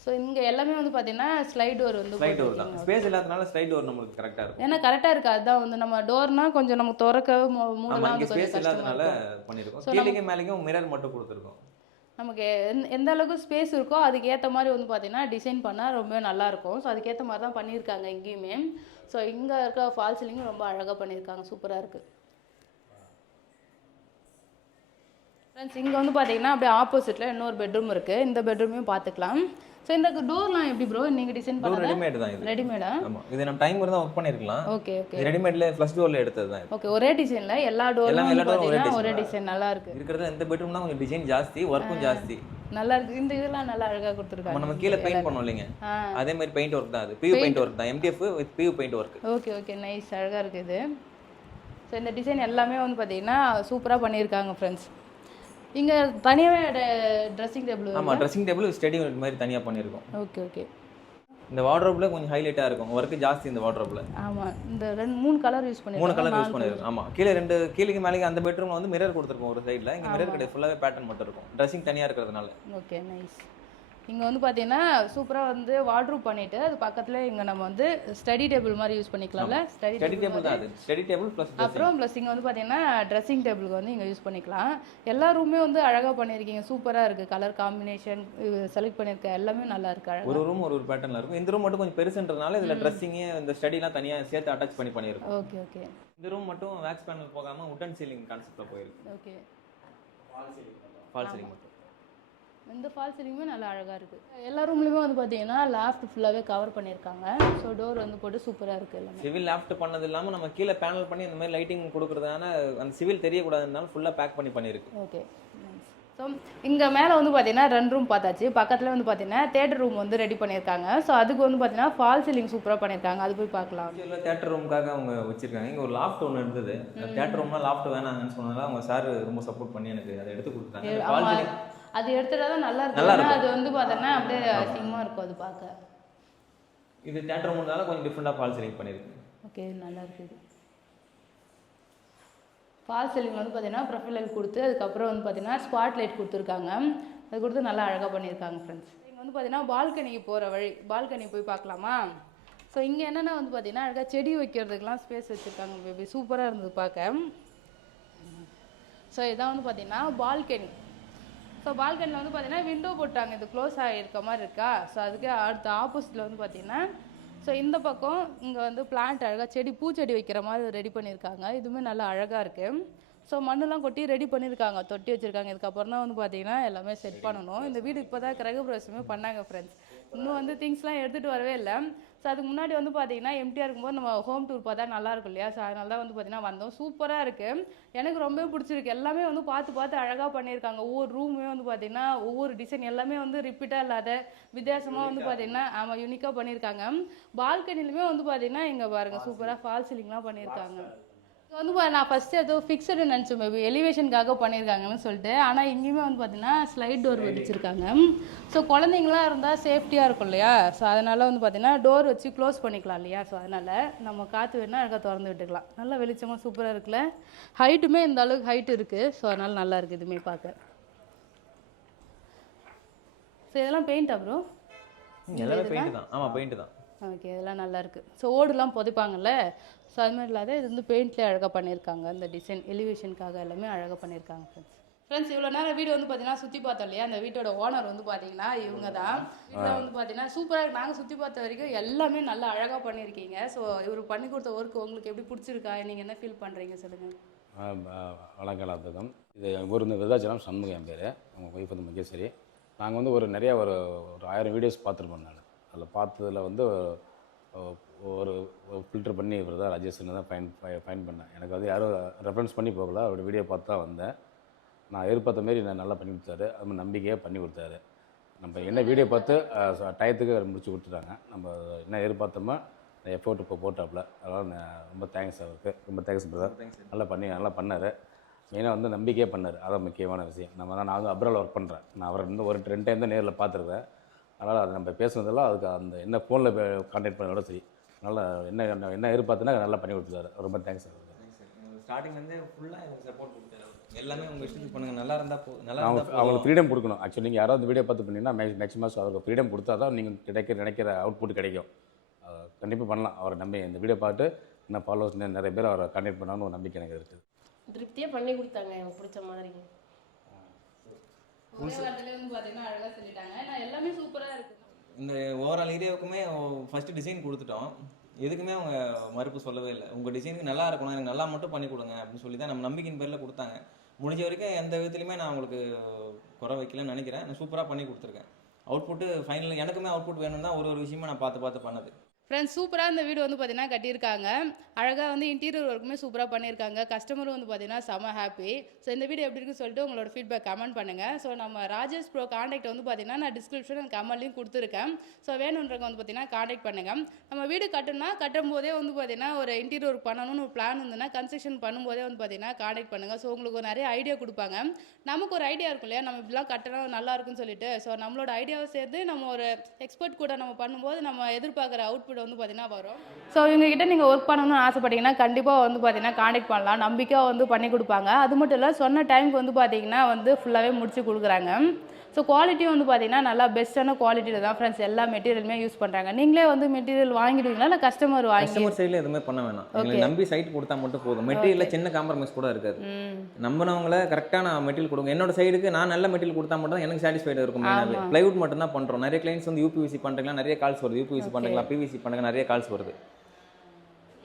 சோ இங்க எல்லாமே வந்து பாத்தீங்கன்னா ஸ்லைட் டோர் வந்து ஸ்லைட் டோர் தான். ஸ்பேஸ் இல்லாதனால ஸ்லைட் டோர் நமக்கு கரெக்ட்டா இருக்கும். ஏன்னா கரெக்ட்டா இருக்கு. அதான் வந்து நம்ம டோர்னா கொஞ்சம் நமக்கு திறக்க மூடலாம், அது கொஞ்சம் ஸ்பேஸ் இல்லாதனால பண்ணிருக்கோம். கீழேக்கு மேலேக்கும் மிரர் மட்டும் கொடுத்திருக்கோம். நமக்கு எந்த அளவுக்கு ஸ்பேஸ் இருக்கோ அதுக்கு ஏற்ற மாதிரி வந்து பார்த்தீங்கன்னா டிசைன் பண்ணால் ரொம்ப நல்லாயிருக்கும். ஸோ அதுக்கேற்ற மாதிரி தான் பண்ணியிருக்காங்க இங்கேயுமே. ஸோ இங்கே இருக்க ஃபால் சீலிங்கும் ரொம்ப அழகாக பண்ணியிருக்காங்க, சூப்பராக இருக்குது ஃப்ரெண்ட்ஸ். இங்கே வந்து பார்த்தீங்கன்னா அப்படியே ஆப்போசிட்டில் இன்னொரு பெட்ரூம் இருக்குது. இந்த பெட்ரூமையும் பார்த்துக்கலாம். ஸோ இந்த டோர்லாம் எப்படி ப்ரோ நீங்கள் டிசைன் பண்ணது? ரெடிமேட் தான் இது. ரெடிமேடா? ஆமாம், இது நம்ம டைம் இருந்தால் ஒர்க் பண்ணியிருக்கலாம். Okay okay. ரெடிமேட்ல ஃப்ளஷ் டோர்ல எடுத்தது தான். ஓகே, ஒரே டிசைன்ல எல்லா டோரும் ஒரே டிசைன் நல்லா இருக்கு. இருக்கிறது இந்த பெட்ரூம்னா கொஞ்சம் டிசைன் ஜாஸ்தி, ஒர்க்கும் ஜாஸ்தி. நல்லா இருக்கு. இந்த இதெல்லாம் நல்லா அழகா கொடுத்துருக்காங்க. நம்ம கீழே பெயிண்ட் பண்ணோம் இல்லைங்க, அதே மாதிரி பெயிண்ட் ஒர்க் தான். அது பியூ பெயிண்ட் ஒர்க் தான். MDF with PU paint work. Okay okay, nice. அழகா இருக்கு இது. ஸோ இந்த டிசைன் எல்லாமே வந்து பார்த்தீங்கன்னா சூப்பராக பண்ணியிருக்காங்க ஃப்ரெண்ட்ஸ். இங்கே தனியாகவே ட்ரெஸ்ஸிங் டேபிள். ஆமாம், ட்ரெஸ்ஸிங் டேபிள் ஸ்டடி யூனிட் மாதிரி தனியாக பண்ணியிருக்கோம். Okay okay. இந்த வார்ட்ரோப்ல கொஞ்சம் ஹைலைட்டாக இருக்கும், ஒர்க் ஜாஸ்தி இந்த வார்ட்ரோப்ல. ஆமாம், இந்த 3 கலர் யூஸ் பண்ணிருக்கோம். 3 கலர் யூஸ் பண்ணிருக்கோம். ஆமாம், கீழே 2 கீழே மேலே அந்த பெட்ரூம்ல வந்து மிரர் கொடுத்துருக்கோம் ஒரு சைடில். இங்கே மிரர் கிடையாது, ஃபுல்லாகவே பேட்டர்ன் மட்டும் இருக்கும். ட்ரெஸ்ஸிங் தனியாக இருக்கிறதுனால. Okay, nice. இங்கே வந்து பார்த்தீங்கன்னா சூப்பராக வந்து வார்ட்ரூப் பண்ணிவிட்டு அது பக்கத்தில் இங்கே நம்ம வந்து ஸ்டடி டேபிள் மாதிரி யூஸ் பண்ணிக்கலாம்ல. ஸ்டடி டேபிள் தான் அது. ஸ்டடி டேபிள் ப்ளஸ் அப்புறம் ப்ளஸ் இங்கே வந்து பார்த்தீங்கன்னா ட்ரெஸ்ஸிங் டேபிளுக்கு வந்து இங்கே யூஸ் பண்ணிக்கலாம். எல்லா ரூமே வந்து அழகாக பண்ணியிருக்கீங்க, சூப்பராக இருக்குது. கலர் காம்பினேஷன் செலக்ட் பண்ணியிருக்க எல்லாமே நல்லா இருக்குது. அழகாக ஒரு ரூம் ஒரு பேட்டர்னில் இருக்கும். இந்த ரூம் மட்டும் கொஞ்சம் பெருசுன்றதுனால இதில் ட்ரெஸ்ஸிங்கு இந்த ஸ்டடிலாம் தனியாக சேர்த்து அட்டாச் பண்ணி பண்ணியிருக்கோம். Okay okay. இந்த ரூம் மட்டும் வேக்ஸ் பேனல் போகாமல் உட்டன் சீலிங் கான்செப்டில் போயிருக்கு. ஓகே. ஃபால் சீலிங் மட்டும். இந்த ஃபால் சீலிங்குமே நல்லா அழகாக இருக்குது. எல்லா ரூம்லையுமே வந்து பார்த்தீங்கன்னா லாஃப்ட் ஃபுல்லாகவே கவர் பண்ணியிருக்காங்க. ஸோ டோர் வந்து போட்டு சூப்பராக இருக்குது எல்லாமே. சிவில் லாஃப்ட் பண்ணது இல்லாமல் நம்ம கீழே பேனல் பண்ணி இந்த மாதிரி லைட்டிங் கொடுக்குறதுனால அந்த சிவில் தெரியக்கூடாதுனால ஃபுல்லாக பேக் பண்ணியிருக்கு. ஓகே. ஸோ இங்கே மேலே வந்து பார்த்தீங்கன்னா 2 ரூம் பார்த்தாச்சு. பக்கத்தில் வந்து பார்த்தீங்கன்னா தேட்டர் ரூம் வந்து ரெடி பண்ணியிருக்காங்க. ஸோ அதுக்கு வந்து பார்த்தீங்கன்னா ஃபால் சீலிங் சூப்பராக பண்ணியிருக்காங்க. அது போய் பார்க்கலாம். இதில் தேட்டர் ரூமுக்காக அவங்க வச்சிருக்காங்க. இங்கே ஒரு லாஃப்ட் ஒன்று இருந்தது. தேட்டர் ரூம்லாம் லாஃப்ட் வேணாங்கன்னு சொன்னதால அவங்க சார் ரொம்ப சப்போர்ட் பண்ணி எனக்கு அதை எடுத்து கொடுத்தாங்க. அது எடுத்துட்டா தான் நல்லா இருக்கும். அது வந்து பார்த்தோன்னா அப்படியே அசிங்கமாக இருக்கும் அது பார்க்க. இது தேட்டர் ரூம்னால கொஞ்சம் டிஃப்ரெண்டாக ஃபால் சீலிங் பண்ணியிருக்கு. ஓகே, நல்லா இருக்குது. ஃபால் சீலிங் வந்து பார்த்தீங்கன்னா ப்ரொஃபைல் கொடுத்து அதுக்கப்புறம் வந்து பார்த்தீங்கன்னா ஸ்பாட் லைட் கொடுத்துருக்காங்க. அது கொடுத்து நல்லா அழகாக பண்ணியிருக்காங்க ஃப்ரெண்ட்ஸ். இங்கே வந்து பார்த்தீங்கன்னா பால்கனிக்கு போகிற வழி. பால்கனி போய் பார்க்கலாமா? ஸோ இங்கே என்னென்னா வந்து பார்த்தீங்கன்னா அழகாக செடி வைக்கிறதுக்கெலாம் ஸ்பேஸ் வச்சுருக்காங்க. பேபி சூப்பராக இருந்தது பார்க்க. ஸோ இதான் வந்து பார்த்தீங்கன்னா பால்கனி. ஸோ பால்கனியில் வந்து பார்த்தீங்கன்னா விண்டோ போட்டாங்க. இது க்ளோஸ் ஆகிருக்க மாதிரி இருக்கா. ஸோ அதுக்கு அடுத்த ஆப்போசிட்டில் வந்து பார்த்தீங்கன்னா ஸோ இந்த பக்கம் இங்கே வந்து பிளான்ட் அழகாக செடி பூச்செடி வைக்கிற மாதிரி ரெடி பண்ணியிருக்காங்க. இதுவுமே நல்லா அழகாக இருக்குது. ஸோ மண்ணெலாம் கொட்டி ரெடி பண்ணியிருக்காங்க, தொட்டி வச்சுருக்காங்க. இதுக்கப்புறம் தான் வந்து பார்த்தீங்கன்னா எல்லாமே செட் பண்ணணும். இந்த வீடு இப்போ தான் கிரகப்பிரவேசமே பண்ணாங்க ஃப்ரெண்ட்ஸ். இன்னும் வந்து திங்ஸ்லாம் எடுத்துகிட்டு வரவே இல்லை. ஸோ அதுக்கு முன்னாடி வந்து பார்த்தீங்கன்னா எம்டியாக இருக்கும்போது நம்ம ஹோம் டூர் பார்த்தா நல்லாயிருக்கும் இல்லையா. ஸோ அதனால தான் வந்து பார்த்தீங்கன்னா வந்தோம். சூப்பராக இருக்குது, எனக்கு ரொம்பவே பிடிச்சிருக்கு. எல்லாமே வந்து பார்த்து அழகாக பண்ணியிருக்காங்க. ஒவ்வொரு ரூமே வந்து பார்த்தீங்கன்னா ஒவ்வொரு டிசைன் எல்லாமே வந்து ரிப்பீட்டாக இல்லாத வித்தியாசமாக வந்து பார்த்தீங்கன்னா ஆமாம் யூனிக்காக பண்ணியிருக்காங்க. பால்கனிலுமே வந்து பார்த்தீங்கன்னா இங்கே பாருங்கள் சூப்பராக ஃபால் சீலிங்லாம் பண்ணியிருக்காங்க. வந்து நான் ஃபஸ்ட்டு ஏதோ ஃபிக்ஸடு நினச்சோம், மேபி எலிவேஷனுக்காக பண்ணியிருக்காங்கன்னு சொல்லிட்டு. ஆனால் இங்கேயுமே வந்து பார்த்தீங்கன்னா ஸ்லைட் டோர் வச்சுருக்காங்க. ஸோ குழந்தைங்களாம் இருந்தால் சேஃப்டியாக இருக்கும் இல்லையா. ஸோ அதனால் வந்து பார்த்தீங்கன்னா டோர் வச்சு க்ளோஸ் பண்ணிக்கலாம் இல்லையா. ஸோ அதனால் நம்ம காற்று வேணால் அழகாக திறந்து விட்டுக்கலாம். நல்லா வெளிச்சமாக சூப்பராக இருக்குல்ல. ஹைட்டுமே இந்த அளவுக்கு ஹைட் இருக்குது. ஸோ அதனால் நல்லா இருக்குது இதுவுமே பார்க்க. ஸோ இதெல்லாம் பெயிண்டா ப்ரோ? எல்லாமே பெயிண்ட் தான். ஆமாம், பெயிண்ட் தான். ஓகே, இதெல்லாம் நல்லா இருக்குது. ஸோ ஓடுலாம் புதைப்பாங்கல்ல. ஸோ அது மாதிரி இல்லாத இது வந்து பெயிண்ட்லேயே அழகாக பண்ணியிருக்காங்க. இந்த டிசைன் எலிவேஷனுக்காக எல்லாமே அழகாக பண்ணியிருக்காங்க ஃப்ரெண்ட்ஸ். இவ்வளோ நேரம் வீடு வந்து பார்த்தீங்கன்னா சுற்றி பார்த்தோம் இல்லையா. அந்த வீட்டோட ஓனர் வந்து பார்த்தீங்கன்னா இவங்க தான். வீட்டில் வந்து பார்த்தீங்கன்னா சூப்பராக நாங்கள் சுற்றி பார்த்த வரைக்கும் எல்லாமே நல்லா அழகாக பண்ணியிருக்கீங்க. ஸோ இவர் பண்ணி கொடுத்த ஒர்க் உங்களுக்கு எப்படி பிடிச்சிருக்கா, நீங்கள் என்ன ஃபீல் பண்ணுறீங்க சொல்லுங்கள். வணக்கம். இது ஒரு விருதாச்சலம் சண்முகம் என் பேர். அவங்க ஒய்ஃப் வந்து மகேஸ்வரி. நாங்கள் வந்து ஒரு 1000 வீடியோஸ் பார்த்துருப்போம். நான் அதில் பார்த்ததில் வந்து ஒரு ஃபில்டர் பண்ணி இவர் தான் ராஜேஷ்னு தான் ஃபைன் பண்ணேன். எனக்கு வந்து யாரும் ரெஃபரன்ஸ் பண்ணி போகல, அவரோட வீடியோ பார்த்து தான் வந்தேன். நான் எதிர்பார்த்த மாரி நான் நல்லா பண்ணி கொடுத்தாரு. அது மாதிரி நம்பிக்கையாக பண்ணி கொடுத்தாரு. நம்ம என்ன வீடியோ பார்த்து டயத்துக்கு முடிச்சு கொடுத்துட்டாங்க. நம்ம என்ன எதிர்பார்த்தோமோ எஃபோர்ட் இப்போ போட்டாப்புல. அதனால் ரொம்ப தேங்க்ஸ் அவருக்கு. ரொம்ப தேங்க்ஸ் பிரதர். நல்லா பண்ணார். மெயினாக வந்து நம்பிக்கையாக பண்ணார். அதான் முக்கியமான விஷயம். நான் வந்து அப்ராடில் ஒர்க் பண்ணுறேன். நான் அவரை வந்து ஒரு 2 டைம் தான் நேரில் பார்த்துருக்கேன். அதனால் அது நம்ம பேசுனதெல்லாம் அதுக்கு அந்த என்ன ஃபோனில் கான்டாக்ட் பண்ணதோட சரி. நல்லா என்ன எதிர்பார்த்துனா நல்லா பண்ணி கொடுத்துருக்காரு. ரொம்ப தேங்க்ஸ் சார். ஸ்டார்டிங் வந்து ஃபுல்லாக எனக்கு சப்போர்ட் கொடுத்தாரு. எல்லாமே உங்கள் இஷ்டத்துக்கு பண்ணுங்கள், நல்லா இருந்தால் அவங்களுக்கு ஃப்ரீடம் கொடுக்கணும். ஆக்சுவலி நீங்கள் யாராவது வீடியோ பார்த்து பண்ணிங்கன்னா மேக்ஸிமம் அவருக்கு ஃப்ரீடம் கொடுத்தா தான் நீங்கள் நினைக்கிற அவுட்புட் கிடைக்கும். கண்டிப்பாக பண்ணலாம். அவரை நம்பி இந்த வீடியோ பார்த்து இன்னும் ஃபாலோவர்ஸ் நிறைய பேர் அவரை கான்டாக்ட் பண்ணான்னு ஒரு நம்பிக்கை எனக்கு இருக்குது. திருப்தியாக பண்ணி கொடுத்தாங்க எனக்கு பிடிச்ச மாதிரி. இந்த ஓவரால் ஏரியாவுக்குமே ஃபஸ்ட்டு டிசைன் கொடுத்துட்டோம். எதுக்குமே அவங்க மறுப்பு சொல்லவே இல்லை. உங்கள் டிசைனுக்கு நல்லா இருக்கணும், எனக்கு நல்லா மட்டும் பண்ணி கொடுங்க அப்படின்னு சொல்லி தான் நம்ம நம்பிக்கையின் பேரில் கொடுத்தாங்க. முடிஞ்ச வரைக்கும் எந்த விதத்துலையுமே நான் உங்களுக்கு குறை வைக்கலன்னு நினைக்கிறேன். நான் சூப்பராக பண்ணி கொடுத்துருக்கேன். அவுட்புட்டு ஃபைனல் எனக்குமே அவுட்புட் வேணும் தான் ஒரு விஷயமா நான் பார்த்து பண்ணது. ஃப்ரெண்ட்ஸ் சூப்பராக இந்த வீடு வந்து பார்த்தீங்கன்னா கட்டியிருக்காங்க. அழகாக வந்து இன்டீரியர் ஒர்க்குமே சூப்பராக பண்ணியிருக்காங்க. கஸ்டமரும் வந்து பார்த்தீங்கன்னா செம ஹாப்பி. ஸோ இந்த வீடியோ எப்படி இருக்குன்னு சொல்லிட்டு உங்களோட ஃபீட்பேக் கமெண்ட் பண்ணுங்கள். ஸோ நம்ம ராஜேஷ் ப்ரோ காண்டாக்ட் வந்து பார்த்தீங்கன்னா நான் டிஸ்கிரிப்ஷன் அண்ட் கமெண்ட்லையும் கொடுத்துருக்கேன். ஸோ வேணுன்றவங்க வந்து பார்த்தீங்கன்னா காண்டாக்ட் பண்ணுங்கள். நம்ம வீடு கட்டும் போதே வந்து பார்த்தீங்கன்னா ஒரு இன்டீரியர் ஒர்க் பண்ணணும்னு ஒரு பிளான் இருந்ததுன்னா கன்ஸ்ட்ரக்ஷன் பண்ணும்போதே வந்து பார்த்தீங்கன்னா காண்டாக்ட் பண்ணுங்கள். ஸோ உங்களுக்கு நிறைய ஐடியா கொடுப்பாங்க. நமக்கு ஒரு ஐடியா இருக்கும் இல்லையா, நம்ம இப்படிலாம் கட்டணும் நல்லா இருக்குன்னு சொல்லிட்டு. ஸோ நம்மளோட ஐடியாவை சேர்த்து நம்ம ஒரு எக்ஸ்பர்ட் கூட நம்ம பண்ணும்போது நம்ம எதிர்பார்க்குற அவுட்புட் சைடு வந்து பார்த்தீங்கன்னா வரும். ஸோ இவங்ககிட்ட நீங்கள் ஒர்க் பண்ணணும்னு ஆசைப்பட்டீங்கன்னா கண்டிப்பாக வந்து பார்த்தீங்கன்னா காண்டாக்ட் பண்ணலாம். நம்பிக்கையாக வந்து பண்ணி கொடுப்பாங்க. அது மட்டும் இல்லை சொன்ன டைமுக்கு வந்து பார்த்தீங்கன்னா வந்து ஃபுல்லாகவே முடிச்சு கொடுக்குறாங்க. ஸோ குவாலிட்டியும் வந்து பார்த்தீங்கன்னா நல்லா பெஸ்ட்டான குவாலிட்டியில் தான் ஃப்ரெண்ட்ஸ் எல்லா மெட்டீரியலுமே யூஸ் பண்ணுறாங்க. நீங்களே வந்து மெட்டீரியல் வாங்கிடுவீங்களா இல்லை கஸ்டமர் சைடில் எதுவுமே பண்ண வேணாம். எங்களுக்கு நம்பி சைட் கொடுத்தா மட்டும் போதும். மெட்டீரியலில் சின்ன காம்ப்ரமைஸ் கூட இருக்காது. நம்பினவங்கள கரெக்டான மெட்டீரியல் கொடுங்க. என்னோட சைடுக்கு நான் நல்ல மெட்டீரியல் கொடுத்தா மட்டும் எனக்கு சாட்டிஸ்ஃபைடு இருக்கும். மெயினாகவே பிளைவுட் மட்டும் தான் பண்ணுறோம். நிறைய கிளைண்ட்ஸ் வந்து யூபிவிசி பண்ணுறீங்களா, நிறைய கால்ஸ் வருது. யூபிவிசி பண்ணுறீங்களா, பிவிசி பண்ணுங்க, நிறைய கால்ஸ் வருது.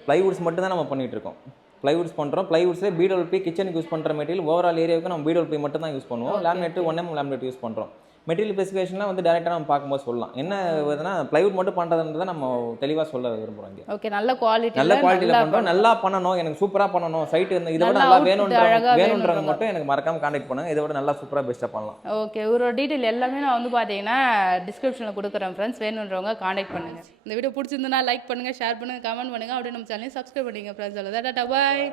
பிளைவுட்ஸ் மட்டும் தான் நம்ம பண்ணிட்டு இருக்கோம். பிளைவுட்ஸ் பண்ணுறோம். பிளைவுட்ஸில் பிடபிள்யூபி கிச்சனுக்கு யூஸ் பண்ணுற மெட்டீரியல் ஓவரால் ஏரியாவுக்கு நம்ம பிடபிள்யூபி மட்டும் தான் யூஸ் பண்ணுவோம். லேமினேட் 1mm லேமினேட் யூஸ் பண்ணுறோம். மெட்டீரியல் ஸ்பெசிஃபிகேஷன்லாம் வந்து டேரெக்டாக நம்ம பார்க்கும்போது சொல்லலாம். என்ன இதுனா பிளைவுட் மட்டும் பண்ணுறதுன்றதை நம்ம தெளிவாக சொல்ல விரும்புகிறோம். இங்கே ஓகே, நல்ல குவாலிட்டியில் பண்ணுறோம். நல்லா பண்ணணும், எனக்கு சூப்பராக பண்ணணும், சைட்டு வந்து இதை விட நல்லா வேணுன்றவங்க மட்டும் எனக்கு மறக்காமல் கான்டாக்ட் பண்ணுங்க. இதை விட நல்லா சூப்பராக பெஸ்ட்டாக பண்ணலாம். ஓகே, ஒரு டீட்டெயில் எல்லாமே நான் வந்து பார்த்தீங்கன்னா டிஸ்கிரிப்ஷனில் கொடுக்குறேன் ஃப்ரெண்ட்ஸ். வேணுன்றவங்க கான்டாக்ட் பண்ணுங்கள். இந்த வீடியோ பிடிச்சிருந்ததுன்னா லைக் பண்ணுங்கள், ஷேர் பண்ணுங்கள், கமெண்ட் பண்ணுங்கள். அப்படியே நம்ம சேனலையும் சப்ஸ்கிரைப் பண்ணிங்க ஃப்ரெண்ட்ஸ். டாடா பாய்.